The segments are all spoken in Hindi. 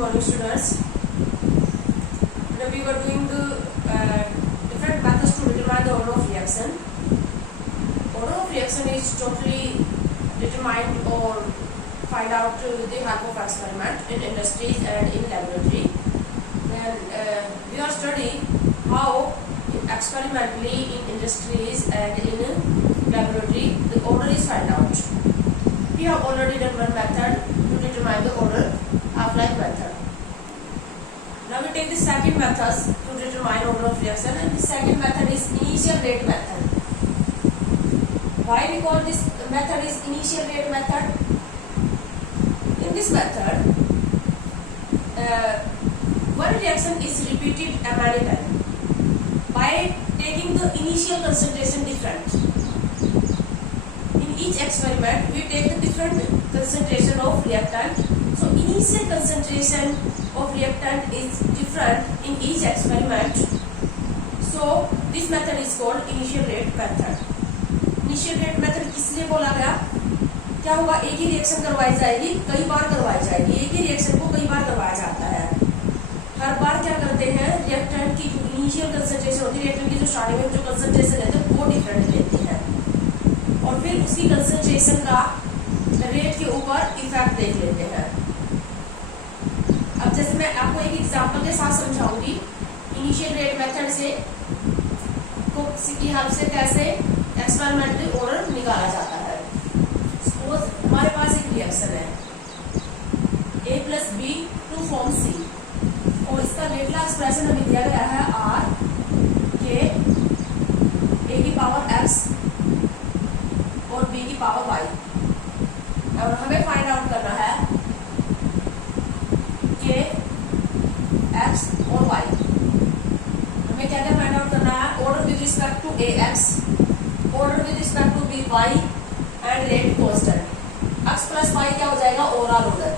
morning, students. Now we were doing the different methods to determine the order of reaction. Order of reaction is totally determined or find out the help of experiment in industries and in laboratory. Then we are studying how experimentally in industries and in laboratory the order is found out. We have already done one method to determine the order, half-life method. Now we take the second method to determine order of reaction, and the second method is initial rate method. Why we call this method is initial rate method? In this method, one reaction is repeated many times by taking the initial concentration different. In each experiment, we take the different concentration of reactant. So initial concentration of reactant is different in each experiment. So this method is called initial rate method. Initial rate method किसलिए बोला गया? क्या हुआ, एक ही रिएक्शन करवाई जाएगी, कई बार करवाई जाएगी, एक ही रिएक्शन को कई बार करवाया जाता है। हर बार क्या करते हैं, रिएक्टेंट की इनिशियल कंसंट्रेशन होती है, रिएक्टेंट की जो स्टार्टिंग में जो कंसंट्रेशन रहते हैं वो डिफरेंट लेते हैं और फिर उसकी कंसंट्रेशन का रेट के ऊपर इफेक्ट देख लेते हैं। अब जैसे मैं आपको एक एग्जांपल के साथ समझाऊंगी इनिशियल रेट मेथड से की हेल्प से कैसे एक्सपेरिमेंटल ऑर्डर निकाला जाता है। सपोज हमारे पास एक रिएक्शन है A+B टू फॉर्म C और इसका रेटला एक्सप्रेशन हमें दिया गया है R के A की पावर X और B की पावर Y और हमें फाइंड आउट करना है K X और Y। हमें क्या क्या फाइंड आउट करना है, order with respect to AX, order with respect to BY and rate constant. X plus Y क्या हो जाएगा, ओवरऑल ऑर्डर।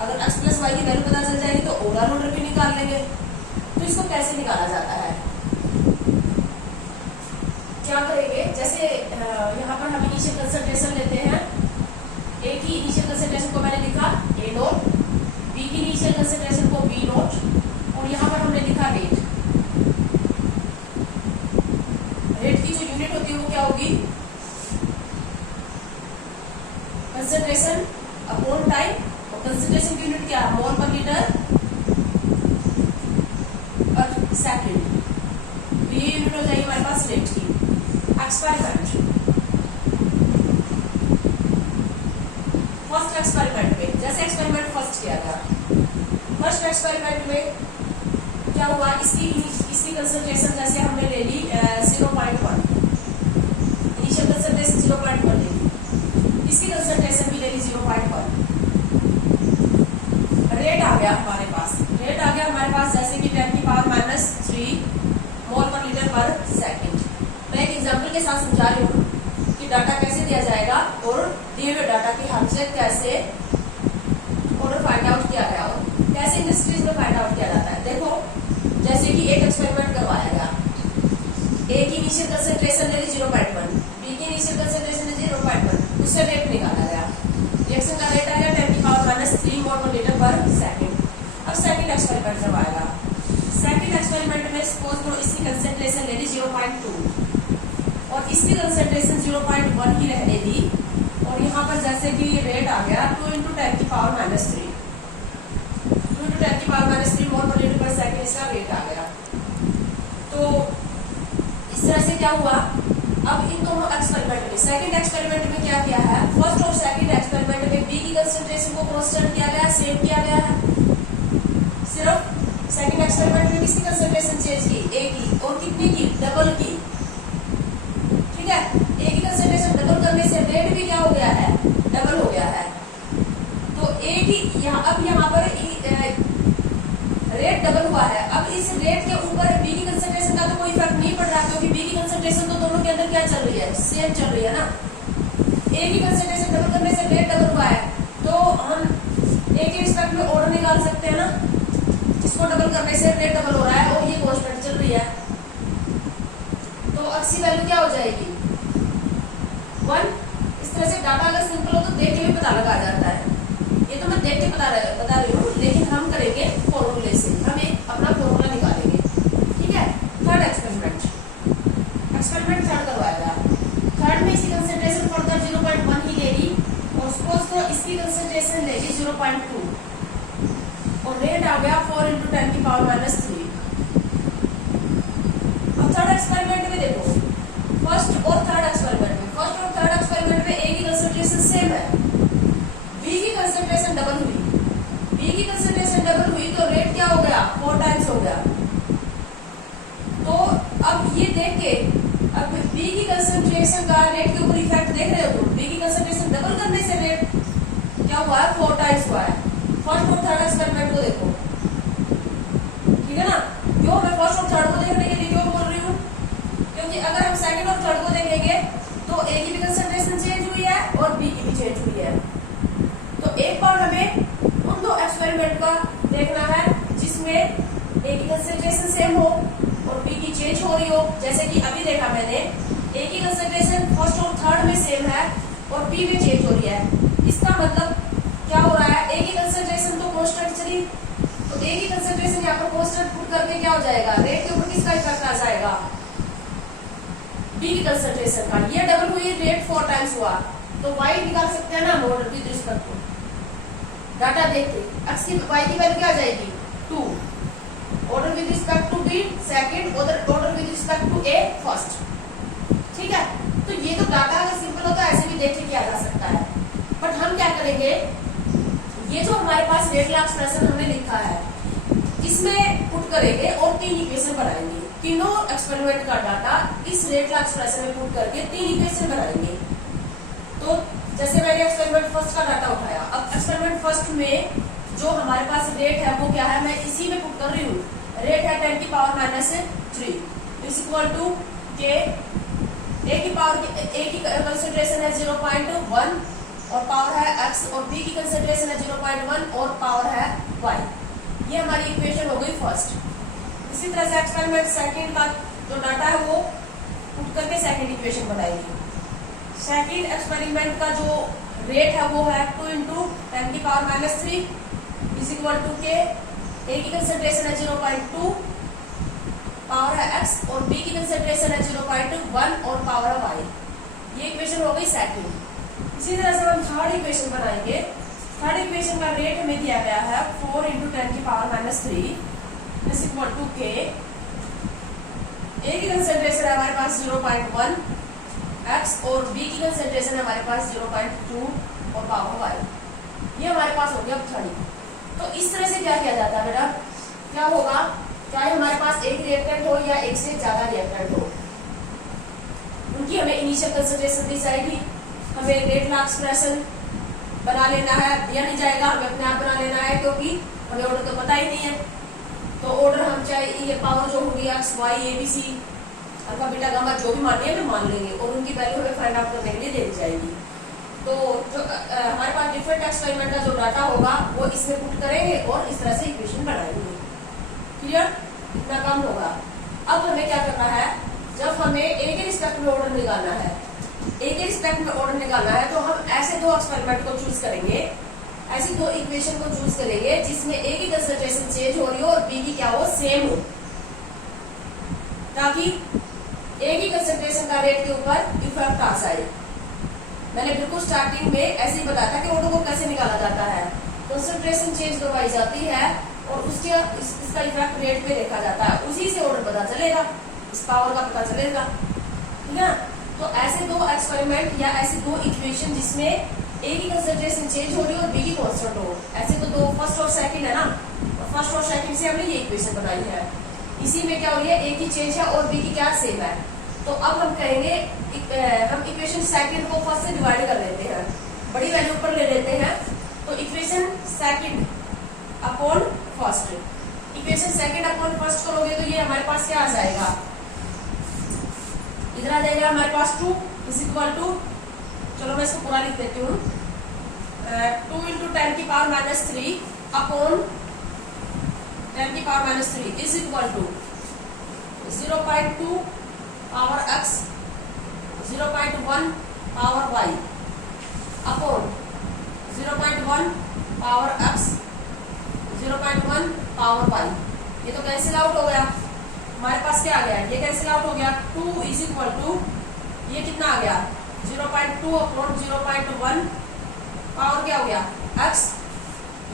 अगर X प्लस Y की वैल्यू पता चल जाएगी तो ओवरऑल ऑर्डर भी निकाल लेंगे। तो इसको कैसे निकाला जाता है, क्या करेंगे, जैसे यहाँ पर हम इनिशियल कंसंट्रेशन लेते हैं। A की इनिशियल कंसंट्रेशन को मैंने लिखा A0, B की इनिशियल कंसंट्रेशन को B0 और यहाँ पर हमने लिखा रेट। रेट की जो यूनिट होती है वो क्या होगी, कंसंट्रेशन अपॉन टाइम, और कंसंट्रेशन की यूनिट क्या है, मोल पर लीटर पर सेकंड। ये यूनिट हो जाएगी हमारे पास रेट की। एक्सपेरिमेंट, फर्स्ट एक्सपेरिमेंट में जैसे एक्सपेरिमेंट फर्स्ट किया गया, फर्स्ट एक्सपेरिमेंट में क्या हुआ, इसकी कंसंट्रेशन जैसे हमने ले ली 0.1, इनिशियल कंसंट्रेशन 0.1 ले ली, इसकी कंसंट्रेशन भी ले ली 0.1। रेट आ गया हमारे पास, रेट आ गया हमारे पास जैसे कि 10⁻³ मोल पर लीटर पर सेकंड। मैं एक एग्जांपल के साथ समझा रही हूँ कि डाटा कैसे दिया जाएगा और दिए हुए डाटा की हेल्प से कैसे ऑर्डर फाइंड आउट किया गया और कैसे इंडस्ट्रीज में फाइंड आउट किया जाता है। देखो जैसे कि एक एक्सपेरिमेंट करवाया गया, A की इनिशियल कंसंट्रेशन ले ली 0.1, B की इनिशियल कंसंट्रेशन ले 0.1, उससे रेट निकाला गया। रिएक्शन का रेट आ गया 10⁻³ मोल पर लीटर पर सेकंड। अब सेकंड एक्सपेरिमेंट करवाएगा, सेकंड एक्सपेरिमेंट में सपोज करो इसकी कंसंट्रेशन ले ली 0.2 और इसकी कंसंट्रेशन 0.1 ही रहने दी और यहाँ पर जैसे कि रेट आ गया 2 × 10⁻³ 2 × 10⁻³ मोल पर लीटर पर सेकंड इसका रेट आ गया। तो इस तरह से क्या हुआ, अब इन दोनों एक्सपेरिमेंट में सेकंड एक्सपेरिमेंट में क्या किया है, फर्स्ट और सेकंड एक्सपेरिमेंट में B की कंसंट्रेशन को कांस्टेंट किया गया, सेम किया गया है। सिर्फ सेकंड एक्सपेरिमेंट में किसकी कंसंट्रेशन चेंज की, A की, और कितनी की, डबल की। ठीक है, A की कंसंट्रेशन डबल करने से रेट भी क्या हो गया है, डबल हो गया है। तो A की यहाँ पर रेट डबल हुआ है। अब इस रेट के ऊपर B की कंसंट्रेशन का तो कोई इफेक्ट नहीं पड़ रहा क्योंकि B की कंसंट्रेशन तो दोनों के अंदर क्या चल रही है, सेम चल रही है ना। A की कंसंट्रेशन डबल करने से रेट डबल हुआ है तो हम A के रिस्पेक्ट में ऑर्डर निकाल सकते हैं ना, इसको डबल करने से रेट डबल हो रहा है और ये कांस्टेंट चल रही है। तो अच्छी वैल्यू क्या हो जाएगी, 1। इस तरह से डाटा अगर सिंपल हो तो देख के भी पता लगा जाता है। ये तो मैं देख के बता रही हूँ, लेकिन हम करेंगे इसकी कंसंट्रेशन लेगी 0.2 और रेट आ गया 4 × 10⁻³ अब थर्ड एक्सपेरिमेंट में देखो, फर्स्ट और थर्ड एक्सपेरिमेंट में ए की कंसंट्रेशन सेम है, बी की कंसंट्रेशन डबल हुई तो रेट क्या हो गया, 4 टाइम्स हो गया। तो अब ये देख के अब बी की कंसंट्रेशन का रेट के ऊपर इफेक्ट देख रहे हो तुम, बी की कंसंट्रेशन डबल करने से रेट क्या हुआ है, 4 टाइम्स हुआ है। फर्स्ट और थर्ड एक्सपेरिमेंट को देखो, ठीक है ना। क्यों मैं फर्स्ट और थर्ड को देखने के लिए क्यों बोल रही हूँ, क्योंकि अगर हम सेकंड और थर्ड को देखेंगे तो ए की भी कंसंट्रेशन चेंज हुई है और बी की भी चेंज हुई है। तो एक बार हमें उन दो एक्सपेरिमेंट का देखना है जिसमें ए की कंसंट्रेशन सेम हो और बी की चेंज हो रही हो। जैसे कि अभी देखा मैंने, ए की कंसंट्रेशन फर्स्ट और थर्ड में सेम है और बी में चेंज हो रही है। इसका मतलब क्या हो रहा है, ए की कंसंट्रेशन तो कांस्टेंट चली, तो ए की कंसंट्रेशन यहाँ पर कांस्टेंट पुट करके क्या हो जाएगा, रेट के ऊपर किसका इफेक्ट आ जाएगा, बी की कंसंट्रेशन का। ये डबल हुई, रेट 4 टाइम्स हुआ, तो वाई निकाल सकते हैं ना हम order with respect to data देखते, एक्स की वाई की वैल्यू क्या आ जाएगी 2, order with respect to B second, order with respect to A first, ठीक है। तो ये तो डाटा अगर सिंपल हो तो ऐसे भी देख के किया जा सकता है, बट हम क्या करेंगे, ये जो हमारे पास रेट लॉ एक्सप्रेशन हमने लिखा है इसमें पुट करेंगे और 3 इक्वेशन बनाएंगे। तीनों एक्सपेरिमेंट का डाटा इस रेट लॉ एक्सप्रेशन में पुट करके 3 इक्वेशन बनाएंगे। तो जैसे मैंने एक्सपेरिमेंट फर्स्ट का डाटा उठाया, अब एक्सपेरिमेंट फर्स्ट में जो हमारे पास रेट है वो क्या है, मैं इसी में पुट कर रही हूँ, रेट है 10⁻³ इज इक्वल टू के ए की कंसंट्रेशन है 0.1 और पावर है x और b की कंसंट्रेशन है 0.1 और पावर है y। ये हमारी इक्वेशन हो गई फर्स्ट। इसी तरह से एक्सपेरिमेंट सेकंड का जो डाटा है वो पुट करके सेकंड इक्वेशन बनाएंगे। सेकंड एक्सपेरिमेंट का जो रेट है वो है 2 × 10⁻³ इज इक्वल टू के ए की कंसंट्रेशन है 0.2 पावर है x और b की कंसंट्रेशन है 0.1 और पावर है y। ये इक्वेशन हो गई सेकंड। इसी तरह से हम थर्ड इक्वेशन बनाएंगे। थर्ड इक्वेशन का रेट हमें दिया गया है 4 × 10⁻³ इज इक्वल टू के ए की कंसंट्रेशन है हमारे पास 0.1 x और b की कंसंट्रेशन है हमारे पास 0.2 और पावर y। ये हमारे पास हो गया थर्ड। तो इस तरह से क्या किया जाता है बेटा, क्या होगा, चाहे हमारे पास एक रिएक्टेंट हो या एक से ज्यादा रिएक्टेंट हो, उनकी हमें इनिशियल कंसंट्रेशन दी जाएगी, हमें रेट लॉ एक्सप्रेशन बना लेना है, दिया नहीं जाएगा, हमें अपने आप बना लेना है क्योंकि हमें ऑर्डर तो पता ही नहीं है। तो ऑर्डर हम चाहे ये पावर जो होगी x y a b c alpha beta gamma जो भी मानिए हमें मान लेंगे और उनकी वैल्यू हमें फाइंड आउट करने के लिए दे दी जाएगी। तो जो हमारे पास डिफरेंट एक्सपेरिमेंट का जो डाटा होगा वो इसमें पुट करेंगे और इस तरह से इक्वेशन बनाएंगे। क्लियर, इतना काम होगा। अब हमें क्या करना है, जब हमें ए के रिस्पेक्ट में ऑर्डर निकालना है, ए के रिस्पेक्ट में ऑर्डर निकालना है तो हम ऐसे दो एक्सपेरिमेंट को चूज करेंगे, ऐसी दो इक्वेशन को चूज करेंगे जिसमें ए की कंसंट्रेशन चेंज हो रही हो और बी की क्या हो, सेम हो, ताकि ए की कंसंट्रेशन का रेट के ऊपर इफेक्ट आ जाए। मैंने बिल्कुल स्टार्टिंग में ऐसे ही बताया था कि ऑर्डर को कैसे निकाला जाता है। कंसंट्रेशन चेंज करवाई जाती है और उसके इसका इफेक्ट रेट पे देखा जाता है, उसी से ऑर्डर पता चलेगा, इस पावर का पता चलेगा, ठीक है। तो ऐसे दो एक्सपेरिमेंट या ऐसे दो इक्वेशन जिसमें ए की कंसंट्रेशन चेंज हो रही हो और बी की कांस्टेंट हो, ऐसे तो दो फर्स्ट और सेकंड है ना, फर्स्ट और सेकंड से हमने ये इक्वेशन बनाई है। इसी में क्या हो रही है, ए की चेंज है और बी की क्या सेम है। तो अब हम कहेंगे हम इक्वेशन सेकंड को फर्स्ट से डिवाइड कर लेते हैं, बड़ी वैल्यू पर ले लेते हैं। तो equation second upon first, equation second upon first करोगे तो ये हमारे पास क्या आ जाएगा, इधर आ जाएगा हमारे पास 2 इज इक्वल टू, चलो मैं इसको पूरा लिख देती हूँ, 2 × 10⁻³ upon 10⁻³ is equal to 0.2 power x 0.1 power y upon 0.1 power x 0.1 power y। ये तो कैंसिल आउट हो गया, हमारे पास क्या आ गया, ये कैंसिल आउट हो गया। 2 इज इक्वल टू ये कितना आ गया 0.2 अपॉन 0.1 पावर क्या हो गया x,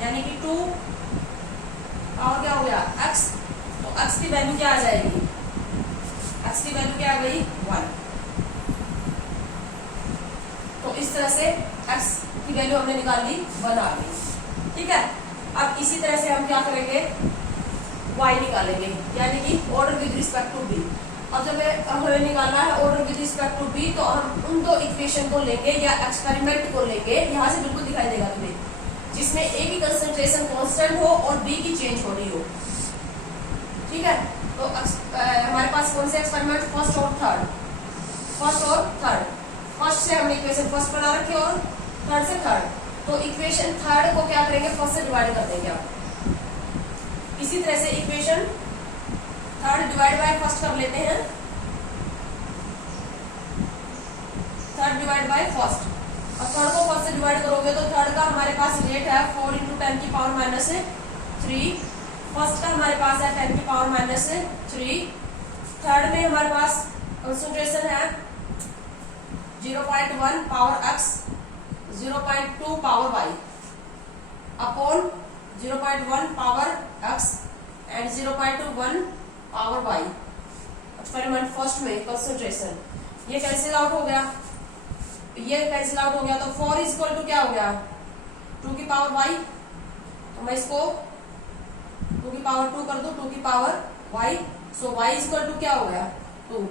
यानी कि 2 पावर क्या हो गया x, तो x की वैल्यू क्या आ जाएगी, x की वैल्यू क्या आ गई 1। तो इस तरह से x की वैल्यू हमने निकाल ली 1 आ गई, ठीक है। अब इसी तरह से हम क्या करेंगे, y निकालेंगे, यानी कि order with respect to b। अब जब हमें निकालना है order with respect to b, तो हम उन दो इक्वेशन को लेंगे या एक्सपेरिमेंट को लेंगे, यहाँ से बिल्कुल दिखाई देगा तुम्हें, जिसमें a की कंसंट्रेशन कांस्टेंट हो और b की चेंज हो रही हो, ठीक है। तो हमारे पास कौन से एक्सपेरिमेंट, फर्स्ट और थर्ड, फर्स्ट और थर्ड। फर्स्ट से हमने इक्वेशन फर्स्ट बना रखी और थर्ड से थर्ड, तो इक्वेशन थर्ड को क्या करेंगे, फर्स्ट से डिवाइड कर देंगे आप। इसी तरह से equation third divide by first कर लेते हैं, थर्ड डिवाइड बाय फर्स्ट। और थर्ड को फर्स्ट से डिवाइड करोगे तो थर्ड का हमारे पास रेट है 4 × 10 की पावर -3, फर्स्ट का हमारे पास है 10 की पावर -3। थर्ड में हमारे पास कंसंट्रेशन है 0.1 power x, 0.2 power y upon 0.1 power x and 0.1 power y। Experiment first में कंसंट्रेशन ये कैंसिल आउट हो गया, ये कैंसिल आउट हो गया, तो 4 इज इक्वल टू क्या हो गया 2 की पावर y, तो मैं इसको 2 की पावर 2 कर दूं, 2 की power y, so y is equal to क्या हो गया 2,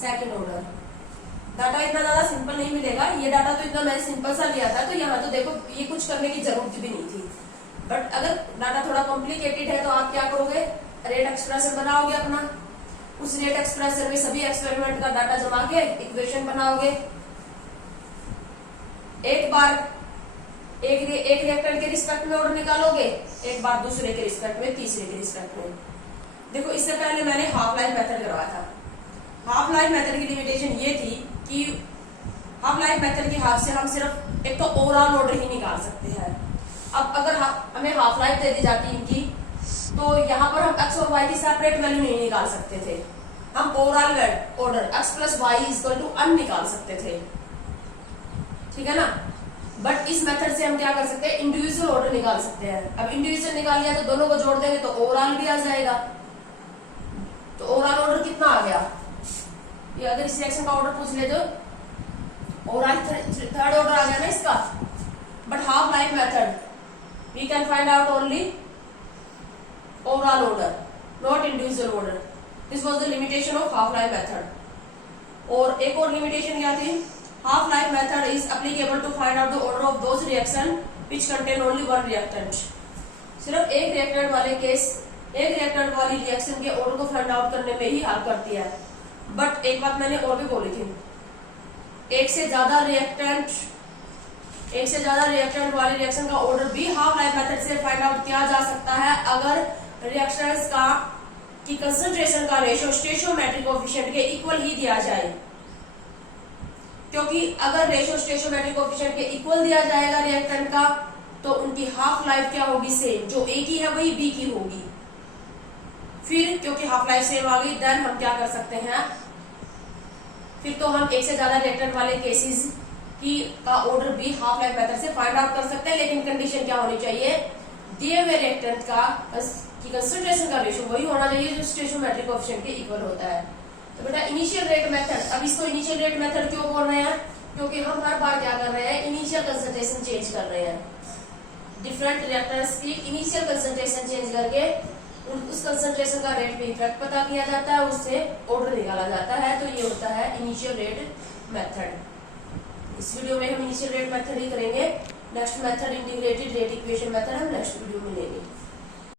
सेकेंड ऑर्डर। डाटा इतना ज्यादा सिंपल नहीं मिलेगा, ये डाटा तो इतना मैंने सिंपल सा लिया था, तो यहाँ तो देखो ये कुछ करने की जरूरत भी नहीं थी। बट अगर डाटा थोड़ा कॉम्प्लिकेटेड है तो आप क्या करोगे, रेट एक्सप्रेशन बनाओगे अपना, उस रेट एक्सप्रेशन में सभी एक्सपेरिमेंट का डाटा जमा के इक्वेशन बनाओगे। एक बार एक रिएक्टेंट के रिस्पेक्ट में ऑर्डर निकालोगे, एक बार दूसरे के रिस्पेक्ट में, तीसरे के रिस्पेक्ट में। देखो इससे पहले मैंने हाफ लाइफ मेथड करवाया था। हाफ लाइफ मेथड की लिमिटेशन ये थी कि हाफ लाइफ मेथड की हेल्प से हम सिर्फ एक तो ओवरऑल ऑर्डर ही निकाल सकते हैं। अब अगर हमें हाफ लाइफ दे दी जाती इनकी, तो यहाँ पर हम x और y की सेपरेट वैल्यू नहीं निकाल सकते थे, हम overall order x + y = n निकाल सकते थे, ठीक है ना। बट इस मेथड से हम क्या कर सकते हैं, इंडिविजुअल ऑर्डर निकाल सकते हैं। अब इंडिविजुअल निकाल लिया तो दोनों को जोड़ देंगे तो ओवरऑल भी आ जाएगा। तो ओवरऑल ऑर्डर कितना आ गया, ये अगर इस रिएक्शन का ऑर्डर पूछ ले तो ओवरऑल थर्ड ऑर्डर आ गया ना इसका। But half life method we can find out only overall order, not individual order. This was the limitation of half life method. और एक और लिमिटेशन क्या थी, half life method is applicable to find out the order of those reaction which contain only one reactant. सिर्फ एक रिएक्टेंट वाले केस, एक रिएक्टेंट वाली रिएक्शन के ऑर्डर को फाइंड आउट करने में ही हेल्प करती है। बट एक बात मैंने और भी बोली थी, एक से ज्यादा रिएक्टेंट वाले रिएक्शन का ऑर्डर भी हाफ लाइफ मेथड से फाइंड आउट किया जा सकता है, अगर रिएक्शंस का की कंसंट्रेशन का रेशियो स्टोइचियोमेट्रिक कोएफिशिएंट के इक्वल ही दिया जाए। क्योंकि अगर रेशियो स्टोइचियोमेट्रिक कोएफिशिएंट के इक्वल दिया जाएगा रिएक्टेंट का, तो उनकी हाफ लाइफ क्या होगी, सेम, जो ए की है वही बी की होगी। फिर क्योंकि हाफ लाइफ सेम आ गई, देन हम क्या कर सकते हैं, फिर तो हम एक से ज्यादा रिएक्टेंट वाले केसेस की का ऑर्डर भी हाफ लाइफ मेथड से फाइंड आउट कर सकते हैं। लेकिन कंडीशन क्या होनी चाहिए, दिए हुए रिएक्टेंट का की कंसंट्रेशन का रेशियो वही होना चाहिए जो स्टोइचियोमेट्रिक कोएफिशिएंट के इक्वल होता है। तो बेटा इनिशियल रेट मेथड, अब इसको इनिशियल रेट मेथड क्यों बोल रहे हैं, क्योंकि हम हर बार क्या कर रहे हैं, इनिशियल कंसंट्रेशन चेंज कर रहे हैं। डिफरेंट रिएक्टर्स की इनिशियल कंसंट्रेशन चेंज करके उस कंसंट्रेशन का रेट पे इफेक्ट पता किया जाता है, उससे ऑर्डर निकाला जाता है। तो ये होता है इनिशियल रेट मेथड। इस वीडियो में हम इनिशियल रेट मेथड ही करेंगे। Next method integrated rate equation method हम नेक्स्ट वीडियो में लेंगे।